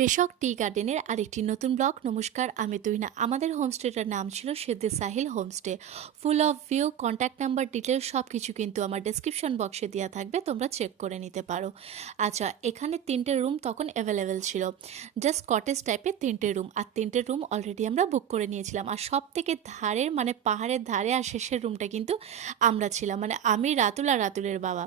পেশক টি গার্ডেনের আরেকটি নতুন ব্লগ। নমস্কার, আমি তুইনা। আমাদের হোমস্টেটার নাম ছিল সিদ্ধি Sahil homestay. Full of view, contact number, details সব কিছু কিন্তু আমার ডেসক্রিপশন বক্সে দেওয়া থাকবে, তোমরা চেক করে নিতে পারো। আচ্ছা, এখানে 3টে রুম তখন অ্যাভেলেবেল ছিল, জাস্ট কটেজ টাইপের 3টে রুম। আর 3টে রুম অলরেডি আমরা বুক করে নিয়েছিলাম। আর সব থেকে ধারের মানে পাহাড়ের ধারে আর শেষের রুমটা কিন্তু আমরা ছিলাম, মানে আমি, রাতুল আর রাতুলের বাবা।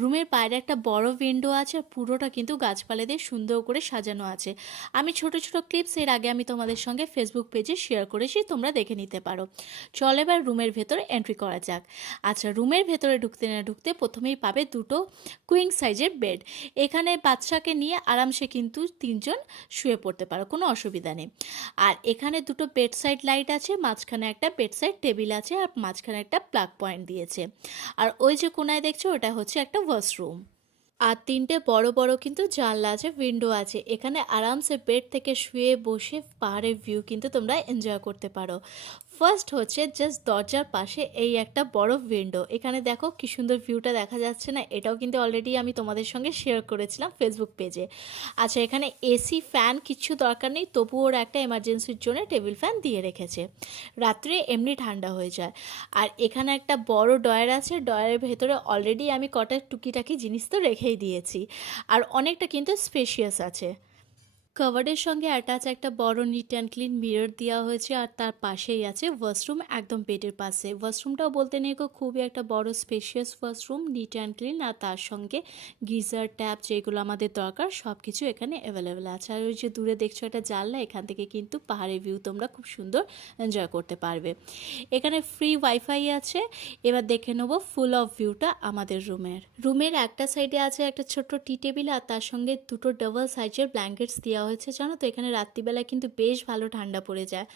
রুমের বাইরে একটা বড় উইন্ডো আছে, পুরোটা কিন্তু গাছপালা দিয়ে সুন্দর করে সাজানো আছে। আমি ছোট ছোট ক্লিপস এর আগে আমি তোমাদের সঙ্গে ফেসবুক পেজে শেয়ার করেছি, তোমরা দেখে নিতে পারো। চল এবার রুমের ভেতরে এন্ট্রি করা যাক। আচ্ছা, রুমের ভেতরে ঢুকতে না ঢুকতে প্রথমেই পাবে দুটো কুইং সাইজের বেড। এখানে বাচ্চাকে নিয়ে আরামসে কিন্তু 3জন শুয়ে পড়তে পারো, কোনো অসুবিধা নেই। আর এখানে দুটো বেড সাইড লাইট আছে, মাঝখানে একটা বেড সাইড টেবিল আছে, আর মাঝখানে একটা প্লাগ পয়েন্ট দিয়েছে। আর ওই যে কোনায় দেখছো, ওটা হচ্ছে একটা ওয়াশরুম। আর 3টে বড় বড় কিন্তু জানলা আছে, উইন্ডো আছে। এখানে আরামসে বেড থেকে শুয়ে বসে পাহাড়ের ভিউ কিন্তু তোমরা এনজয় করতে পারো। ফার্স্ট হচ্ছে জাস্ট দরজার পাশে এই একটা বড় উইন্ডো। এখানে দেখো কি সুন্দর ভিউটা দেখা যাচ্ছে না? এটাও কিন্তু অলরেডি আমি তোমাদের সঙ্গে শেয়ার করেছিলাম ফেসবুক পেজে। আচ্ছা, এখানে এসি ফ্যান কিচ্ছু দরকার নেই, তবুও ওরা একটা এমার্জেন্সির জন্য টেবিল ফ্যান দিয়ে রেখেছে, রাত্রে এমনি ঠান্ডা হয়ে যায়। আর এখানে একটা বড় ডয়ার আছে, ডয়ারের ভেতরে অলরেডি আমি কটা টুকিটাকি জিনিস তো রেখেই দিয়েছি। আর অনেকটা কিন্তু স্পেশিয়াস আছে। কভারের সঙ্গে অ্যাটাচ একটা বড় নিট অ্যান্ড ক্লিন মিরর দেওয়া হয়েছে, আর তার পাশেই আছে ওয়াশরুম, একদম বেডের পাশে। ওয়াশরুমটাও বলতে নেই গো, খুবই একটা বড় spacious washroom, neat and clean. আর তার সঙ্গে গিজার, ট্যাপ যেগুলো আমাদের দরকার সব কিছু এখানে অ্যাভেলেবেল আছে। আর ওই যে দূরে দেখছো একটা জানলা, এখান থেকে কিন্তু পাহাড়ের ভিউ তোমরা খুব সুন্দর এনজয় করতে পারবে। এখানে ফ্রি ওয়াইফাই আছে। এবার দেখে নেবো ফুল অফ ভিউটা আমাদের রুমের একটা সাইডে আছে একটা ছোট্ট টি টেবিল, আর তার সঙ্গে দুটো ডাবল সাইজের ব্ল্যাঙ্কেটস দেওয়া হয়েছে। জানো তো, এখানে রাত্রিবেলা কিন্তু বেশ ভালো ঠান্ডা পড়ে যায়।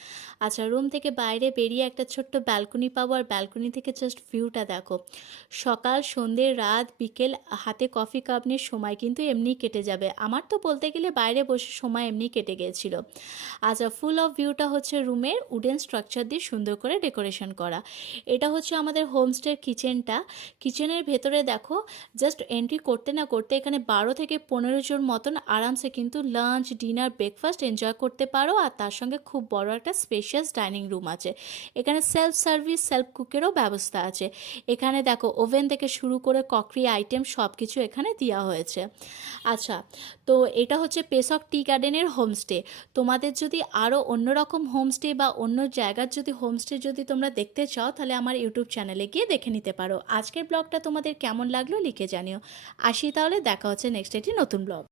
আচ্ছা, রুম থেকে বাইরে বেরিয়ে একটা ছোট্ট ব্যালকনি পাবো, আর ব্যালকনি থেকে জাস্ট ভিউটা দেখো। সকাল, সন্ধে, রাত, বিকেল, হাতে কফি কাপ নিয়ে সময় কিন্তু এমনি কেটে যাবে। আমার তো বলতে গেলে বাইরে বসে সময় এমনি কেটে গিয়েছিল। আচ্ছা, ফুল অফ ভিউটা হচ্ছে রুমের উডেন স্ট্রাকচার দিয়ে সুন্দর করে ডেকোরেশন করা। এটা হচ্ছে আমাদের হোমস্টের কিচেনটা। কিচেনের ভেতরে দেখো, জাস্ট এন্ট্রি করতে না করতে এখানে 12 থেকে 15 জন মতন আরামসে কিন্তু লাঞ্চ, ডিনার, ব্রেকফাস্ট এনজয় করতে পারো। আর তার সঙ্গে খুব বড় একটা স্পেশিয়াস ডাইনিং রুম আছে। এখানে সেলফ সার্ভিস, সেলফ কুকেরও ব্যবস্থা আছে। এখানে দেখো ওভেন থেকে শুরু করে ক্রকারি আইটেম সব কিছু এখানে দেওয়া হয়েছে। আচ্ছা, তো এটা হচ্ছে পেশক টি গার্ডেনের হোমস্টে। তোমাদের যদি আরও অন্যরকম হোমস্টে বা অন্য জায়গার যদি হোমস্টে যদি তোমরা দেখতে চাও, তাহলে আমার ইউটিউব চ্যানেলে গিয়ে দেখে নিতে পারো। আজকের ব্লগটা তোমাদের কেমন লাগলো লিখে জানিও। আসি তাহলে, দেখা হচ্ছে নেক্সট একটি নতুন ব্লগ।